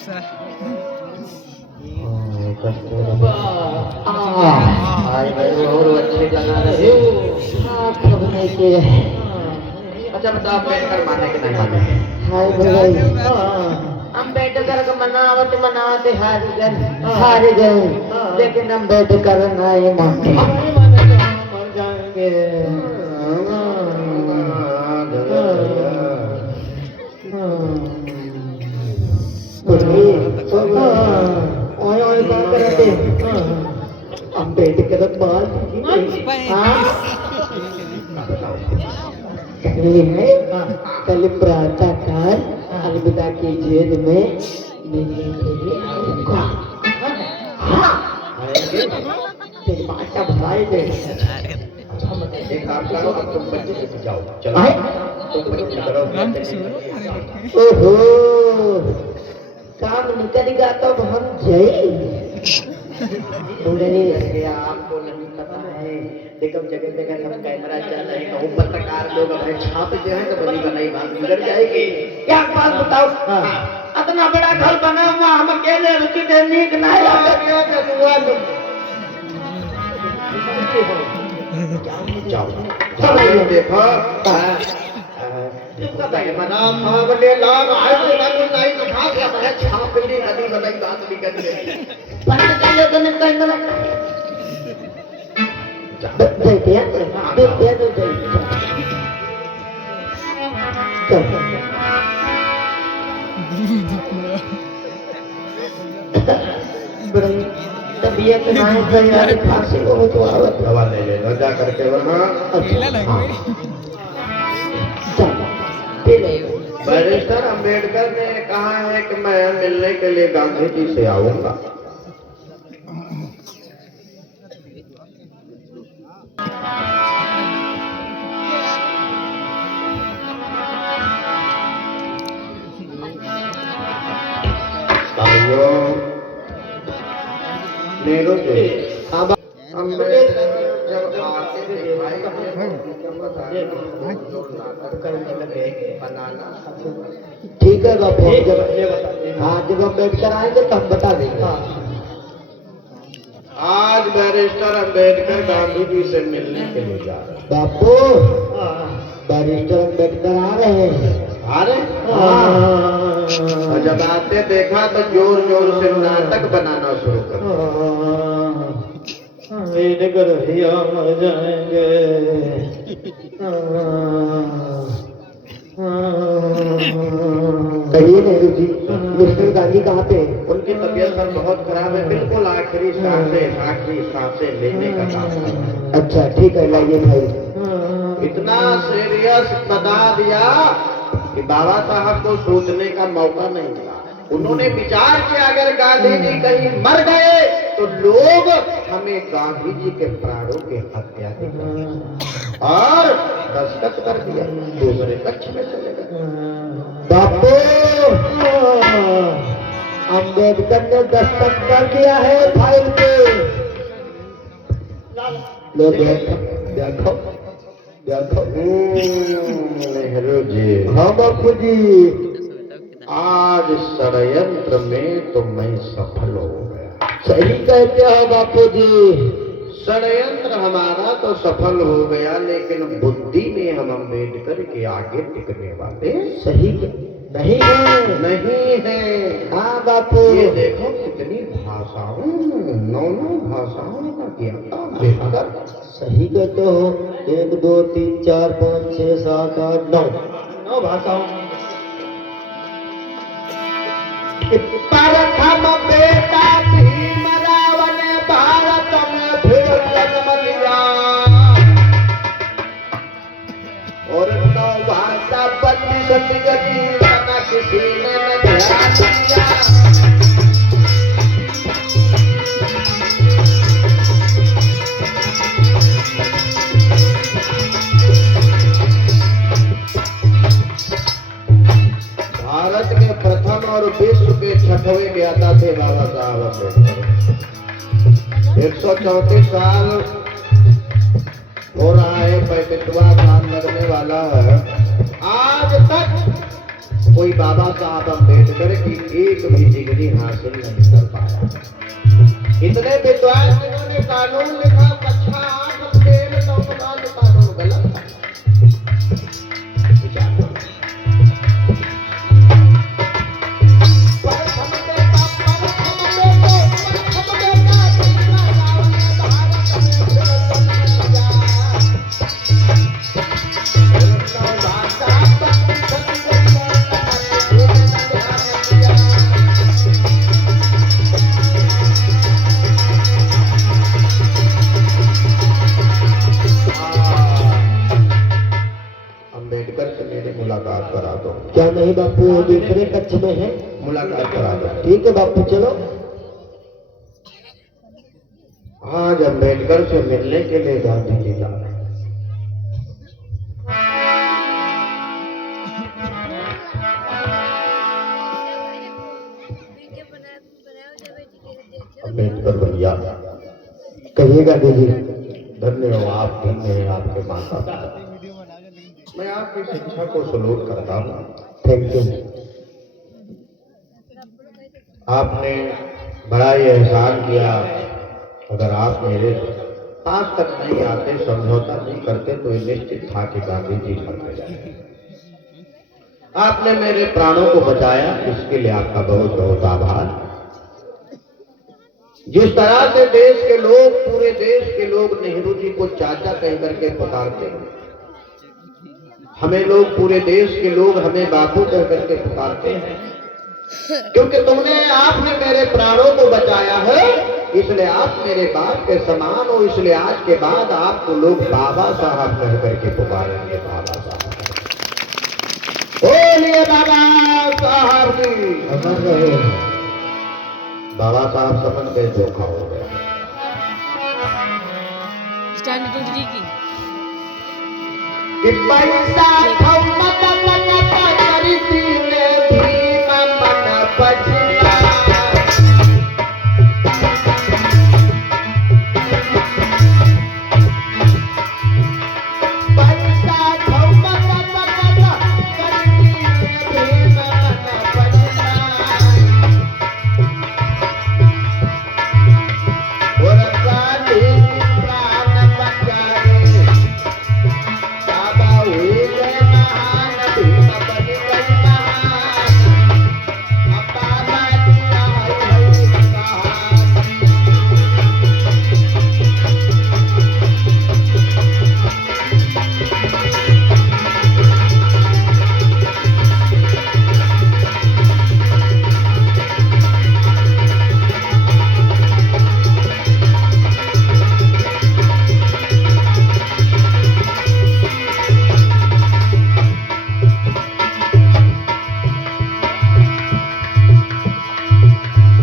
अच्छा बताओ अम्बेडकर माने कि नहीं माने? अम्बेडकर को मनावत मनावत हार गए लेकिन अम्बेडकर नहीं माने। मर जाएंगे। अम्बेडकर बाल कल प्रातःकाल अलविदा कीजिए में मिलने के लिए आऊंगा। एक काम करो, अब तुम बच्चे लेके जाओ, चलो तुम बच्चे करो। ओहो काम निकलेगा तो हम जाएंगे। आपको नहीं पता है, देखो जगह जगह सब कैमरा चल रहे हैं, पत्रकार लोग अपने छाप जो है तो बड़ी बनाई बात बिगड़ जाएगी। क्या बात बताओ? इतना बड़ा घर बना हुआ हम अकेले रुचि दे नीक नहीं जाओ जाओ देखो तबीयत नहीं फांसी को तो आवत दवा ले ले लो जा करके वहाँ। बैरिस्टर अम्बेडकर ने कहा है कि मैं मिलने के लिए गांधी जी से आऊंगा। नेहरू जी अम्बेडकर जब आके दिखाई करने लगे बनाना। ठीक है बापू, हाँ जब अम्बेडकर आएंगे तब बता देंगे। आज बैरिस्टर अम्बेडकर गांधी जी से मिलने के लिए जा रहे हैं। बापू बैरिस्टर अम्बेडकर आ रहे हैं। आ रहे? और जब आते देखा तो जोर जोर से नाटक बनाना शुरू कर दिया। मर जाएंगे। कहिए नेहरू जी, मिस्टर गांधी कहाँ पे? उनकी तबीयत सर बहुत खराब है, बिल्कुल आखिरी सांसें लेने का काम कर रहे हैं। अच्छा ठीक है, लाइए भाई। इतना सीरियस बता दिया कि बाबा साहब को सोचने का मौका नहीं मिला। उन्होंने विचार किया अगर गांधी जी कहीं मर गए तो लोग हमें गांधी जी के प्राणों के हत्या और दस्तखत कर दिया, दूसरे कक्ष में चले गए। बापू अम्बेडकर ने दस्तखत कर दिया है फाइल पे। लो देखो देखो देखो। नेहरू जी। हाँ बापू जी। आज षड्यंत्र में तो मैं सफल हो गया। सही कहते हो बापू जी। षड्यंत्र हमारा तो सफल हो गया, लेकिन बुद्धि में हम अम्बेडकर के आगे टिकने वाले सही नहीं है। नहीं है। हाँ बापू। ये देखो कितनी भाषाओं, 9 भाषाओं का ज्ञाता अम्बेडकर। सही कहते हो। 1 2 3 4 5 6 7 8 9 भाषाओं। परथम बेटा भीम रावण भारत में फिर जन्म लिया और 9 भाषा 32 जीवन किसी ने न ध्यान दिया। भारत के प्रथम और विश्व के 6वें ज्ञाता थे बाबा साहब अम्बेडकर। 134 साल हो रहा है, 35वां साल लगने वाला है। आज तक कोई बाबा साहब अम्बेडकर की एक भी डिग्री हासिल नहीं कर पाया। इतने विद्वान जिन्होंने कानून लिखा, कक्षा 8 फेल, 9 साल कानून गलत था। विचार करो। अम्बेडकर से मेरी मुलाकात करा दो। क्या नहीं बापू, वो दूसरे कक्ष में है। मुलाकात करा दो। ठीक है बापू, चलो। आज अम्बेडकर से मिलने के लिए गांधी जी जा रहे हैं। अम्बेडकर भैया, कहिए गांधी जी। धन्य हो आप, धन्य है आपके माता पिता। मैं आपकी शिक्षा को सलूट करता हूँ। Thank you. आपने बड़ा ही एहसान किया। अगर आप मेरे पास तक नहीं आते, समझौता नहीं करते, तो ये निश्चित था कि गांधी जी मरते जाए। आपने मेरे प्राणों को बचाया, इसके लिए आपका बहुत बहुत आभार। जिस तरह से देश के लोग, पूरे देश के लोग नेहरू जी को चाचा कह करके पुकारते हैं, हमें लोग, पूरे देश के लोग हमें बापू कह करके पुकारते हैं, क्योंकि आपने मेरे प्राणों को बचाया है, इसलिए आप मेरे बाप के समान हो। इसलिए आज के बाद आपको लोग बाबा साहब कह करके पुकारेंगे। बाबा साहब, बोलिए बाबा साहब जी। अमर रहे। बाबा साहब समझ गए धोखा हो गया। कि पैसा खौमत लगत करती में भीम मन पछिला। पैसा खौमत लगत करती में भीम मन पछिला। और गांधी प्राण बचाए, बाबा हुए गए महान, भीम बन गए महान। अब बाबा जी आए हैं कहाँ।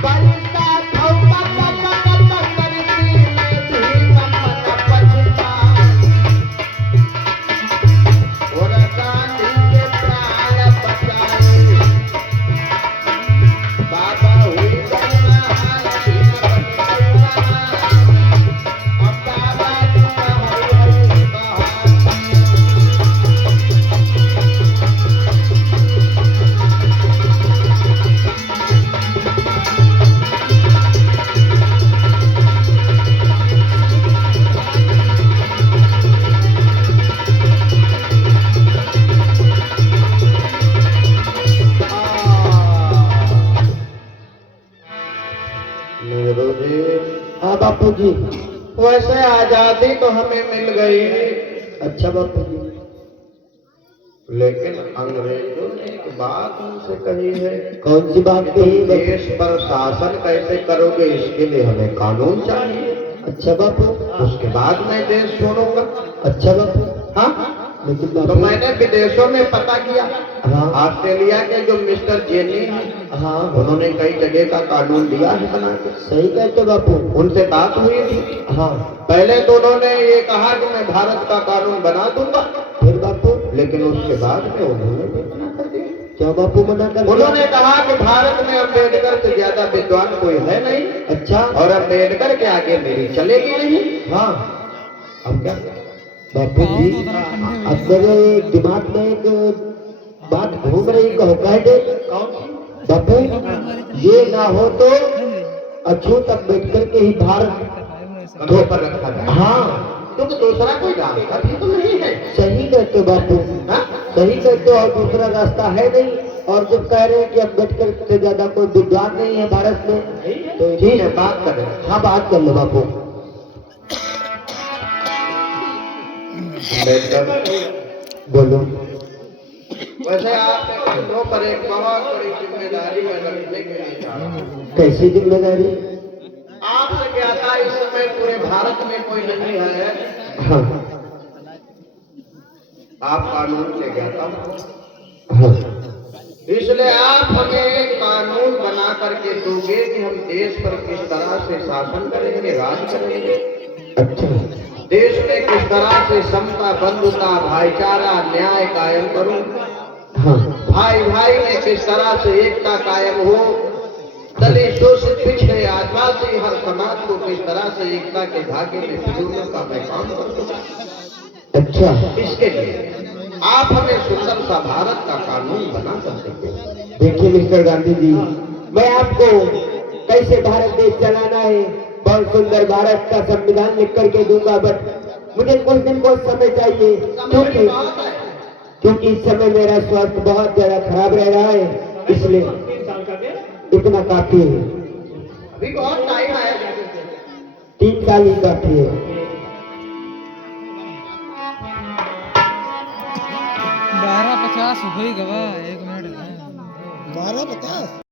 पैसा खौमत लगत करती में भीम मन पछिला। और गांधी के प्राण बचाए, बाबा हुए गए महान, भीम बन गए महान। अब बाबा जी आए हैं कहाँ। नेहरू जी, हाँ बापू जी। वैसे आजादी तो हमें मिल गई, अच्छा बापू जी। लेकिन अंग्रेजों ने एक बात हमसे कही है। कौन सी बात कही बापू? देश पर शासन कैसे करोगे, इसके लिए हमें कानून चाहिए, अच्छा बापू। उसके बाद मैं देश छोड़ूंगा। अच्छा बापू। हाँ, लेकिन तो बापू। मैंने विदेशों में पता किया। हाँ ऑस्ट्रेलिया के जो मिस्टर जेनी हैं, हाँ, उन्होंने कई जगह का कानून दिया है बना के। सही कहते बापू। उनसे बात हुई थी। हाँ, पहले तो उन्होंने ये कहा कि मैं भारत का कानून बना दूंगा, फिर बापू लेकिन उसके बाद में उन्होंने भी मना कर दिया। क्या बापू मना कर दिया? उन्होंने कहा कि भारत में अम्बेडकर से ज्यादा विद्वान कोई है नहीं, अच्छा। और अम्बेडकर के आगे मेरी चलेगी नहीं। हाँ अब क्या बापू जी, अब मेरे दिमाग में एक बात घूम रही कहो कह दे कौन सी? बापू ये ना हो तो अछूत अम्बेडकर के ही भारत कंधों पर रखा जाए। हाँ क्योंकि दूसरा कोई रास्ता भी तो नहीं है। सही कहते हो बापू हाँ? सही कहते हो और दूसरा रास्ता है नहीं और जब कह रहे हैं कि अम्बेडकर से ज्यादा कोई विद्वान नहीं है भारत में तो ठीक है, बात करें। हाँ बात कर लो बापू अम्बेडकर, बोलो वैसे आप एक कंधों पर एक बहुत बड़ी जिम्मेदारी में रखने के लिए जा रहे हैं। कैसी जिम्मेदारी आपसे क्या था, इस समय पूरे भारत में कोई नहीं है, हाँ आप कानून से क्या था, हाँ इसलिए आप हमें एक कानून बना करके दोगे कि हम देश पर किस तरह से शासन करेंगे, राज करेंगे, अच्छा देश में किस तरह से समता, बंधुता, भाईचारा, न्याय कायम करूं, हाँ भाई भाई में किस तरह से एकता कायम हो, दलित, शोषित, पिछड़े, आदिवासी हर समाज को किस तरह से एकता के धागे में पिरोने का मैं काम करूंगा। अच्छा इसके लिए आप हमें सुंदर सा भारत का कानून बना कर देंगे। देखिए मिस्टर गांधी जी मैं आपको कैसे भारत देश चलाना है बहुत सुंदर भारत का संविधान लिख करके दूंगा बट मुझे कुछ दिन बहुत समय चाहिए क्योंकि इस समय मेरा स्वास्थ्य बहुत ज्यादा खराब रह रहा है इसलिए इतना काफी है अभी बहुत टाइम है, 3 साल ही काफी है 12:50 हो गई गवा 1 मिनट 12:50